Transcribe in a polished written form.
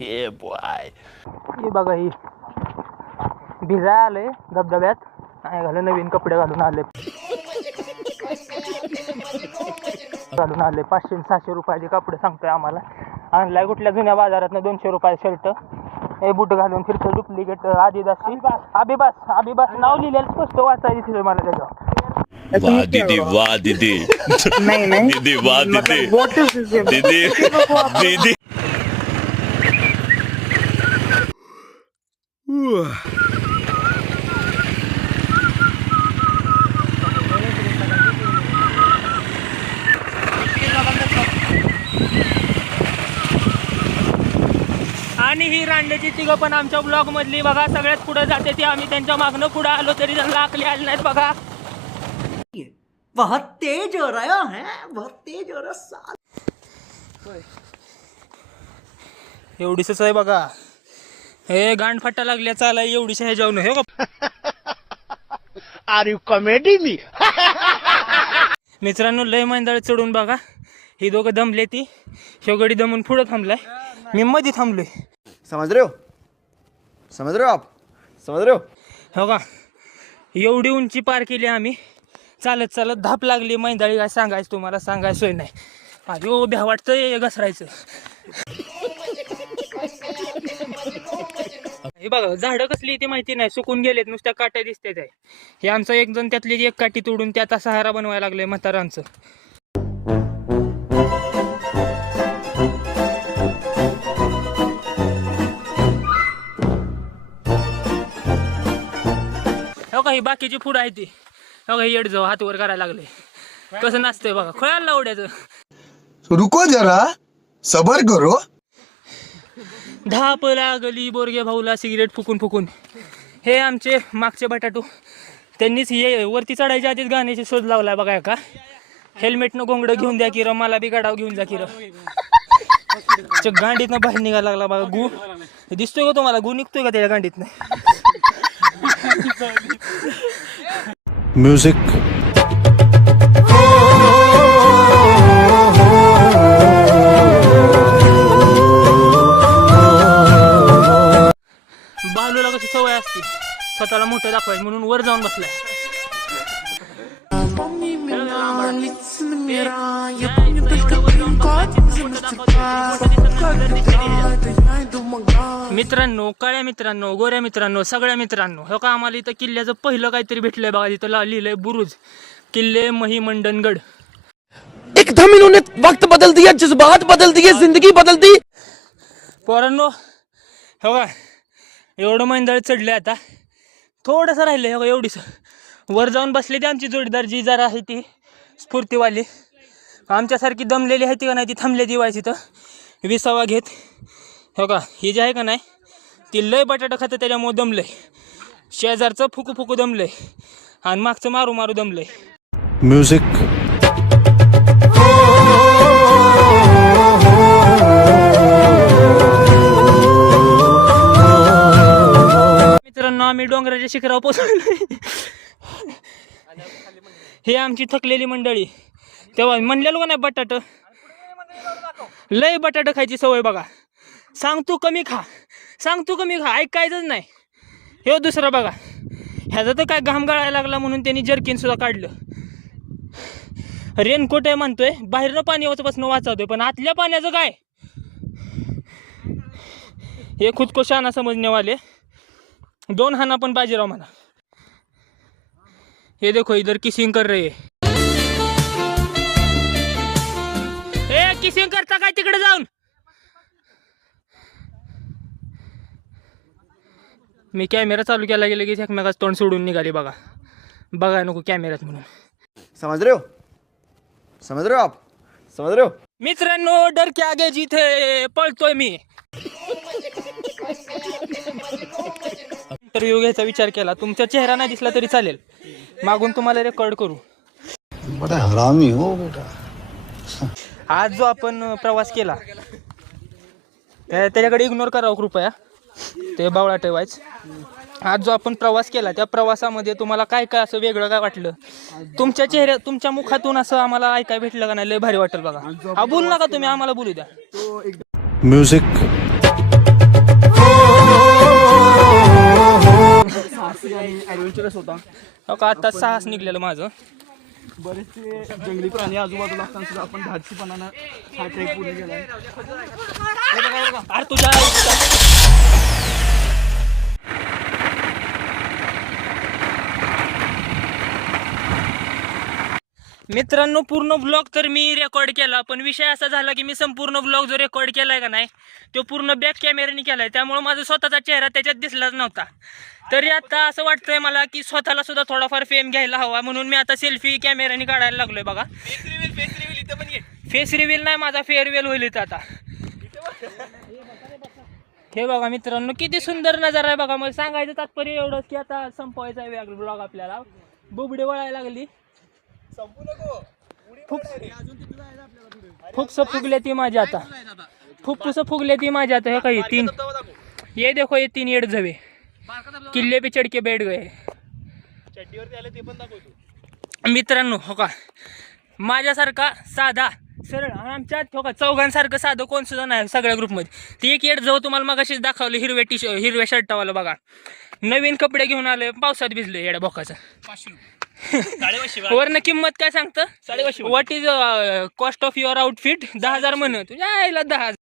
Hey boy हे बघा ही भिजा आलंय धबधब्यात नाही घालं नवीन कपडे घालून आले 500-600 रुपयाचे कपडे सांगतोय आम्हाला आणलाय कुठल्या जुन्या बाजारात 200 रुपये शर्ट हे बूट घालून फिरतो डुप्लिकेट आदिदासी अभिबास नाव लिहिलेलं स्पष्ट वाचायची तिथे मला त्याच्यावर वाह दीदी नहीं दीदी वाह दीदी आणि ही रांडेची तिघं पण आमच्या ब्लॉग मधली बघा सगळ्यात पुढे जाते ती आम्ही त्यांच्या मागणं पुढे आलो तरी त्यांना आकली आली नाहीत बघा बहुत तेज हो रहा है बहुत तेज हो रहा एवढीच आहे बघा हे गांड फाटा लागल्या चालाय एवढीच हे जाऊन हे आर यू कॉमेडी मी मित्रांनो लय मैंदाळ चढून बघा ही दोघं दमले ती शेवगडी दमून पुढे थांबलाय मी मध्ये थांबलोय समझ रहे हो आप समझ रहे हो का एवढी उंची पार केली आम्ही चालत चालत धाप लागली मैंदाळी काय सांगायचं तुम्हाला सांगायचं सोय नाही अरे ओ भ्या वाटतंय घसरायचं हे बघा झाडं कसली ती माहिती नाही सुकून गेलेत नुसत्या काट्या दिसतेत आहे हे आमचं एक जण त्यातली एक काठी तोडून त्याचा सहारा बनवायला लागले म्हातारांचं हो का ही बाकीची फुड आहे ती हो का येड जाऊ हात वर करायला लागले कसं नाचतंय बघा खोळायला लावड्याचं रुको जरा सबर करो धाप लागली बोरगे भाऊला सिगरेट फुकून फुकून हे आमचे मागचे बटाटू त्यांनीच ये वरती चढायच्या आधीच गाण्याची शोध लावलाय बघा का हेल्मेटनं गोंगडं घेऊन द्या की र मला बी गाडाव घेऊन जा की र गांडीतनं बाहेर निघायला लागला बघा गु दिसतोय का तुम्हाला गु निघतोय का त्याच्या गांडीतनं म्यूजिक बालूला कशी सवय असते स्वतःला मोठं दाखवायचं म्हणून वर जाऊन बसलाय मित्रांनो काळ्या मित्रांनो गोऱ्या मित्रांनो सगळ्या मित्रांनो हो का आम्हाला इथं किल्ल्याचं पहिलं काहीतरी भेटलंय बघा इथं लिहिलंय बुरुज किल्ले महिमंडनगड एकदम इन्होंने वक्त बदल दिया जज्बात बदल दिए जिंदगी बदल दी पोरांनो हो का एवढं मैंदाळ चढले आता थोडंसं राहिलं हो का एवढीच वर जाऊन बसले ती आमची जोडीदार जी जरा आहे ती स्फूर्तीवाली आमच्यासारखी दमलेली आहे ती का नाही ती थांबले ती व्हायची तर 20वा घेत हो का ही जी आहे का नाही ती लय बटाटा खातं त्याच्यामुळे दमलंय शेजारचं फुकू फुकू दमलंय आणि मागचं मारू मारू दमलंय म्यूजिक मित्रांनो आम्ही डोंगराच्या शिखरावर पोहोचलो हे आमची थकलेली मंडळी तेव्हा म्हणलेलो का नाही बटाट लय बटाट खायची सवय बघा सांगतो कमी खा ऐकायचंच नाही हे दुसरं बघा ह्याचा तर काय घाम गळायला लागला म्हणून त्यांनी जर्किन सुद्धा काढलं रेनकोट आहे म्हणतोय बाहेरनं पाणी वाचपासून वाचवतोय पण आतल्या पाण्याचं काय हे खुद को शाना समजनेवाले 2 हाना पण बाजीराव म्हणा ये देखो इधर किसिंग कर रहे हैं किसिंग करता काय तिकडे जाऊन मी कॅमेरा चालू केला गेले की एकमेकाच तोंड सोडून निघाली बघा नको कॅमेऱ्यात म्हणून समझ रहे हो आप समझ रहे हो मित्रांनो डर के आगे जीत है पळतोय मी इंटरव्ह्यू घ्यायचा विचार केला तुमचा चेहरा नाही दिसला तरी चालेल मागून तुम्हाला रेकॉर्ड करू बड़ा हरामी हो बेटा आज जो आपण प्रवास केला त्याच्याकडे इग्नोर करावं कृपया ते बावळा ठेवायच आज जो आपण प्रवास केला त्या प्रवासामध्ये तुम्हाला काय काय असं वेगळं काय वाटलं तुमच्या चेहऱ्या तुमच्या मुखातून असं आम्हाला ऐकाय भेटलं का नाही लय भारी वाटेल बघा बोलू नका तुम्ही आम्हाला बोलू द्या म्यूजिक साहसी आणि ॲडव्हेंचरस होता. हो का आता साहस निघलेलं माझं. बरेचसे जंगली प्राणी आजूबाजूला असताना सुद्धा आपण धाडसीपणानं हा ट्रेक पूर्ण केला. अरे तुझ्या मित्रांनो पूर्ण ब्लॉग तर मी रेकॉर्ड केला, पण विषय असा झाला की मी संपूर्ण ब्लॉग जो रेकॉर्ड केलाय का नाही तो पूर्ण बॅक कॅमेऱ्याने केलाय, त्यामुळे माझा स्वतःचा चेहरा त्याच्यात दिसलाच नव्हता. तरी आता असं वाटतंय मला की स्वतःला सुद्धा थोडाफार फेम घ्यायला हवा, म्हणून मी आता सेल्फी कॅमेऱ्याने काढायला लागलोय बघा. फेस रिव्हील नाही, माझा फेअरवेल होईल इथं आता. हे बघा मित्रांनो किती सुंदर नजारा आहे बघा. मग सांगायचं तात्पर्य एवढंच की आता संपवायचा आहे ब्लॉग आपल्याला. बुबडी वळायला लागली, फुकस फुगले ती माझ्या आता, फुफ्फुस फुगले ती माझ्या आता. हे काही तीन ये देखो, ये तीन येड जवे किल्ले पे चढके बैठ गए. मित्रांनो हो का, माझ्यासारखा साधा सरळ आमच्यात हो का चौघांसारखं साधं कोण सुद्धा नाही सगळ्या ग्रुपमध्ये. ती एक येड जाऊ तुम्हाला मगाशीच दाखवलं, हिरव्या शर्टावाला बघा. नवीन कपडे घेऊन आले, पावसात भिजले येड्या बोकाचं. वरनं किंमत काय सांगतं? 550. What is cost of your outfit? 10,000 म्हण तुझ्या आईला 10,000.